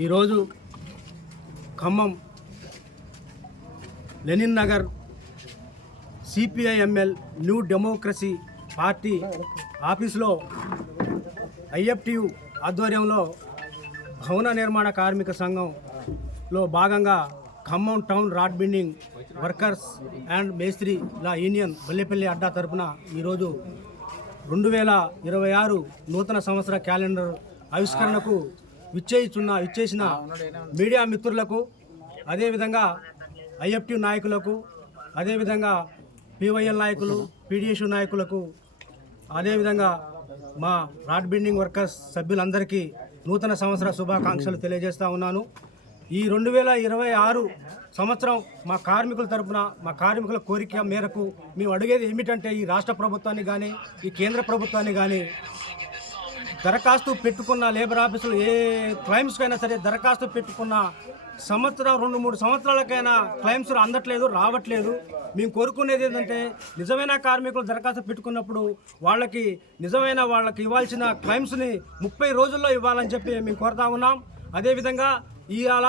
ఈరోజు Khammam Lenin Nagar CPIML new democracy party ఆఫీసులో IFTU ఆధ్వర్యంలో భవన నిర్మాణ కార్మిక సంఘంలో భాగంగా Khammam town rod building workers and మేస్త్రీల union Ballepalli అడ్డా తరపున ఈరోజు రెండు వేల ఇరవై ఆరు నూతన సంవత్సర క్యాలెండర్ ఆవిష్కరణకు విచ్చేయుచున్న విచ్చేసిన మీడియా మిత్రులకు అదేవిధంగా ఐఎఫ్టీ నాయకులకు అదేవిధంగా పివైఎల్ నాయకులు పీడిఎస్యూ నాయకులకు అదేవిధంగా మా రాడ్ బిల్డింగ్ వర్కర్స్ సభ్యులందరికీ నూతన సంవత్సర శుభాకాంక్షలు తెలియజేస్తూ ఉన్నాను. ఈ రెండు వేల ఇరవై ఆరు సంవత్సరం మా కార్మికుల తరపున మా కార్మికుల కోరిక మేరకు మేము అడిగేది ఏమిటంటే ఈ రాష్ట్ర ప్రభుత్వాన్ని కానీ ఈ కేంద్ర ప్రభుత్వాన్ని కానీ దరఖాస్తు పెట్టుకున్న లేబర్ ఆఫీసులు ఏ క్లైమ్స్కైనా సరే దరఖాస్తు పెట్టుకున్న సంవత్సరం రెండు మూడు సంవత్సరాలకైనా క్లైమ్స్ అందట్లేదు రావట్లేదు. మేము కోరుకునేది ఏంటంటే నిజమైన కార్మికులు దరఖాస్తు పెట్టుకున్నప్పుడు వాళ్ళకి నిజమైన వాళ్ళకి ఇవ్వాల్సిన క్లైమ్స్ని ముప్పై రోజుల్లో ఇవ్వాలని చెప్పి మేము కోరుతా ఉన్నాం. అదేవిధంగా ఇవాళ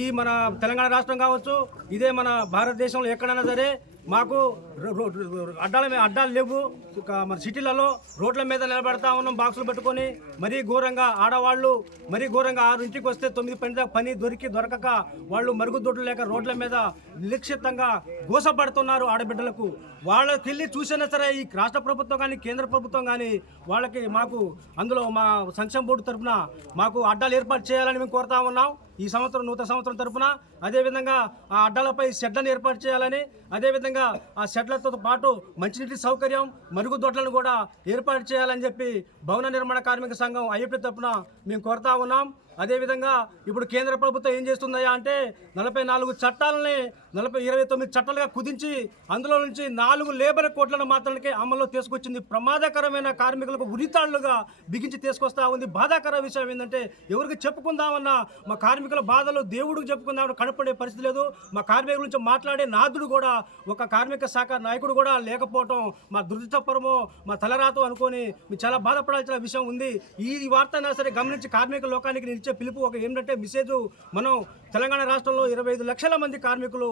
ఈ మన తెలంగాణ రాష్ట్రం కావచ్చు ఇదే మన భారతదేశంలో ఎక్కడైనా సరే మాకు రో- అడ్డాల మీద అడ్డాలు లేవు. మన సిటీలలో రోడ్ల మీద నిలబడతా ఉన్నాం బాక్సులు పెట్టుకొని. మరీ ఘోరంగా ఆడవాళ్ళు మరీ ఘోరంగా ఆరు ఇంటికి వస్తే తొమ్మిది పని దాకా పని దొరికి దొరకక వాళ్ళు మరుగుదొడ్లు లేక రోడ్ల మీద నిరీక్షితంగా గోసపడుతున్నారు ఆడబిడ్డలకు. వాళ్ళకి వెళ్ళి చూసినా సరే ఈ రాష్ట్ర ప్రభుత్వం కానీ కేంద్ర ప్రభుత్వం కానీ వాళ్ళకి మాకు అందులో మా సంక్షేమ బోర్డు తరఫున మాకు అడ్డాలు ఏర్పాటు చేయాలని మేము కోరుతా ఉన్నాం. ఈ సంవత్సరం నూతన సంవత్సరం తరఫున అదేవిధంగా ఆ అడ్డాలపై షెడ్లను ఏర్పాటు చేయాలని అదేవిధంగా ఆ షెడ్లతో పాటు మంచినీటి సౌకర్యం మరుగుదొడ్లను కూడా ఏర్పాటు చేయాలని చెప్పి భవన నిర్మాణ కార్మిక సంఘం ఐఎఫ్టీ తరఫున మేము కోరుతా ఉన్నాం. అదేవిధంగా ఇప్పుడు కేంద్ర ప్రభుత్వం ఏం చేస్తుందయ్యా అంటే నలభై నాలుగు చట్టాలని నలభై ఇరవై తొమ్మిది చట్టాలుగా కుదించి అందులో నుంచి నాలుగు లేబర్ కోట్లను మాత్రమే అమల్లో తీసుకొచ్చింది. ప్రమాదకరమైన కార్మికులకు ఉరితాళ్ళుగా బిగించి తీసుకొస్తా ఉంది. బాధాకర విషయం ఏంటంటే ఎవరికి చెప్పుకుందామన్నా మా కార్మికుల బాధలు దేవుడికి చెప్పుకుందామని కనపడే పరిస్థితి లేదు. మా కార్మికుల నుంచి మాట్లాడే నాదుడు కూడా ఒక కార్మిక శాఖ నాయకుడు కూడా లేకపోవటం మా దురదృష్టపరమో మా తలరాతో అనుకొని మీరు చాలా బాధపడాల్సిన విషయం ఉంది. ఈ వార్త అయినా సరే గమనించి కార్మిక లోకానికి నేను ఇచ్చే పిలుపు ఒక ఏంటంటే మెసేజ్ మనం తెలంగాణ రాష్ట్రంలో ఇరవై ఐదు లక్షల మంది కార్మికులు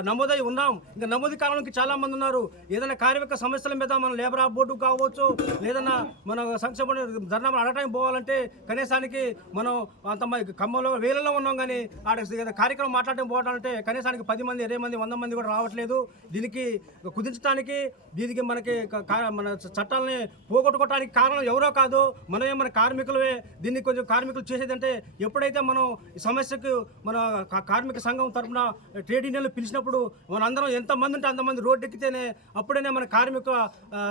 నమోదై ఉన్నాం. ఇంకా నమోదు కాలానికి చాలా మంది ఉన్నారు. ఏదైనా కార్మిక సమస్యల మీద మన లేబర్ ఆఫ్ బోర్డు కావచ్చు లేదన్నా మన సంక్షేమ ధర్నా అడగటానికి పోవాలంటే కనీసానికి మనం అంత ఖమ్మంలో వేలలో ఉన్నాం కానీ ఆడ ఏదైనా కార్యక్రమం మాట్లాడటం పోవాలంటే కనీసానికి పది మంది ఇరవై మంది వంద మంది కూడా రావట్లేదు. దీనికి కుదించడానికి దీనికి మనకి కా- మన చట్టాలని పోగొట్టుకోవడానికి కారణం ఎవరో కాదు మనమే మన కార్మికులవే దీన్ని కొంచెం కార్మికులు చేసేదంటే ఎప్పుడైతే మనం సమస్యకు మన కార్మిక సంఘం తరఫున ట్రేడ్ యూనియన్లు పిలిచినప్పుడు మనందరం ఎంతమంది ఉంటే అంతమంది రోడ్డు ఎక్కితేనే అప్పుడేనే మన కార్మిక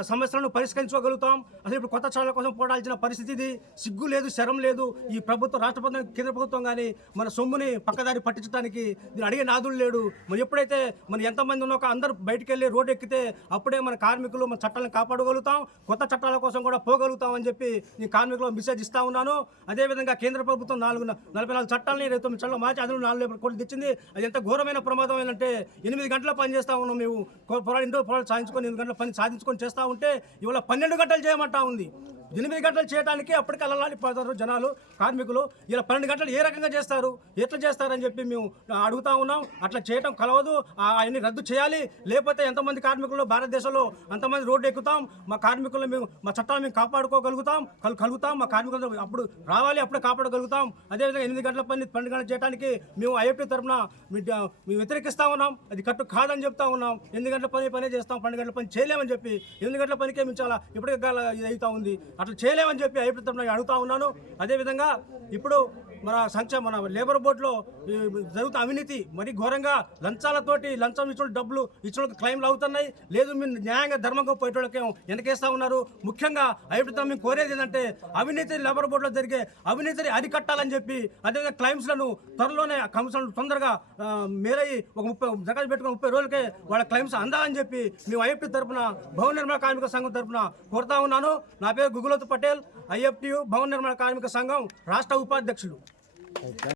సమస్యలను పరిష్కరించుకోగలుగుతాం. అసలు ఇప్పుడు కొత్త చట్టాల కోసం పోడాల్సిన పరిస్థితి ఇది. సిగ్గు లేదు శరం లేదు. ఈ ప్రభుత్వం రాష్ట్ర ప్రభుత్వం కేంద్ర ప్రభుత్వం కానీ మన సొమ్ముని పక్కదారి పట్టించడానికి దీన్ని అడిగే నాదులు లేడు. మరి ఎప్పుడైతే మన ఎంతమంది ఉన్నాక అందరూ బయటికి వెళ్ళి రోడ్డు ఎక్కితే అప్పుడే మన కార్మికులు మన చట్టాలను కాపాడగలుగుతాం కొత్త చట్టాల కోసం కూడా పోగలుగుతాం అని చెప్పి నేను కార్మికులు మెసేజ్ ఇస్తా ఉన్నాను. అదేవిధంగా కేంద్ర ప్రభుత్వం నాలుగు నలభై నాలుగు చట్టాలని ఇరవై తొమ్మిది చట్టాలు మార్చి అందులో నాలుగు కోట్లు తెచ్చింది. అది ఎంత ఘోరమైన ప్రమాదమైన ఏంటంటే ఎనిమిది గంటల పని చేస్తా ఉన్నాం మేము. కో- ఇంట్లో పోరాడు సాధించుకొని ఎనిమిది గంటల పని సాధించుకొని చేస్తూ ఉంటే ఇవాళ పన్నెండు గంటలు చేయమంటా ఉంది. ఎనిమిది గంటలు చేయడానికి అప్పటికి వెళ్ళాలి పడతారు జనాలు కార్మికులు. ఇలా పన్నెండు గంటలు ఏ రకంగా చేస్తారు? ఎట్లా చేస్తారని చెప్పి మేము అడుగుతా ఉన్నాం. అట్లా చేయటం కలవదు. ఆ- అవన్నీ రద్దు చేయాలి. లేకపోతే ఎంతమంది కార్మికులు భారతదేశంలో అంతమంది రోడ్డు ఎక్కుతాం. మా కార్మికులు మేము మా చట్టాలు మేము కాపాడుకోగలుగుతాం. కలు కలుగుతాం. మా కార్మికులు అప్పుడు రావాలి అప్పుడే కాపాడగలుగుతాం. అదేవిధంగా ఎనిమిది గంటల పని పన్నెండు గంటలు చేయడానికి మేము ఐఎఫ్టీ తరఫున మేము వ్యతిరేకిస్తాం. ఉన్నాం. అది కట్టు కాదని చెప్తా ఉన్నాం. ఎనిమిది గంటల పని పనే చేస్తాం. పన్నెండు గంటల పని చేయలేమని చెప్పి ఎనిమిది గంటల పనికే మించాలా? ఇప్పటికే ఇది అవుతా ఉంది. అట్లా చేయలేమని చెప్పి ఐఎఫ్టీ అడుగుతా ఉన్నాను. అదేవిధంగా ఇప్పుడు మన సంక్షేమ మన లేబర్ బోర్డులో జరుగుతున్న అవినీతి మరి ఘోరంగా లంచాలతోటి లంచం ఇచ్చిన డబ్బులు ఇచ్చిన క్లైమ్లు అవుతున్నాయి. లేదు మీరు న్యాయంగా ధర్మంగా పోయేటోళ్ళకేం వెనకేస్తా ఉన్నారు ముఖ్యంగా అభివృద్ధి మేము కోరేది ఏంటంటే అవినీతి లేబర్ బోర్డులో జరిగే అవినీతిని అరికట్టాలని చెప్పి అదేవిధంగా క్లైమ్స్లను త్వరలోనే కమిషన్ తొందరగా ఆ, మేరై ఒక ముప్పై దరఖాస్తు పెట్టుకుని ముప్పై రోజులకే వాళ్ళ క్లైమ్స్ అందాలని చెప్పి మేము ఐఎఫ్టీ తరపున భవన నిర్మాణ కార్మిక సంఘం తరపున కోరుతా ఉన్నాను. నా పేరు గుగులత్ పటేల్ ఐఎఫ్టీ భవన నిర్మాణ కార్మిక సంఘం రాష్ట్ర ఉపాధ్యక్షులు. Okay.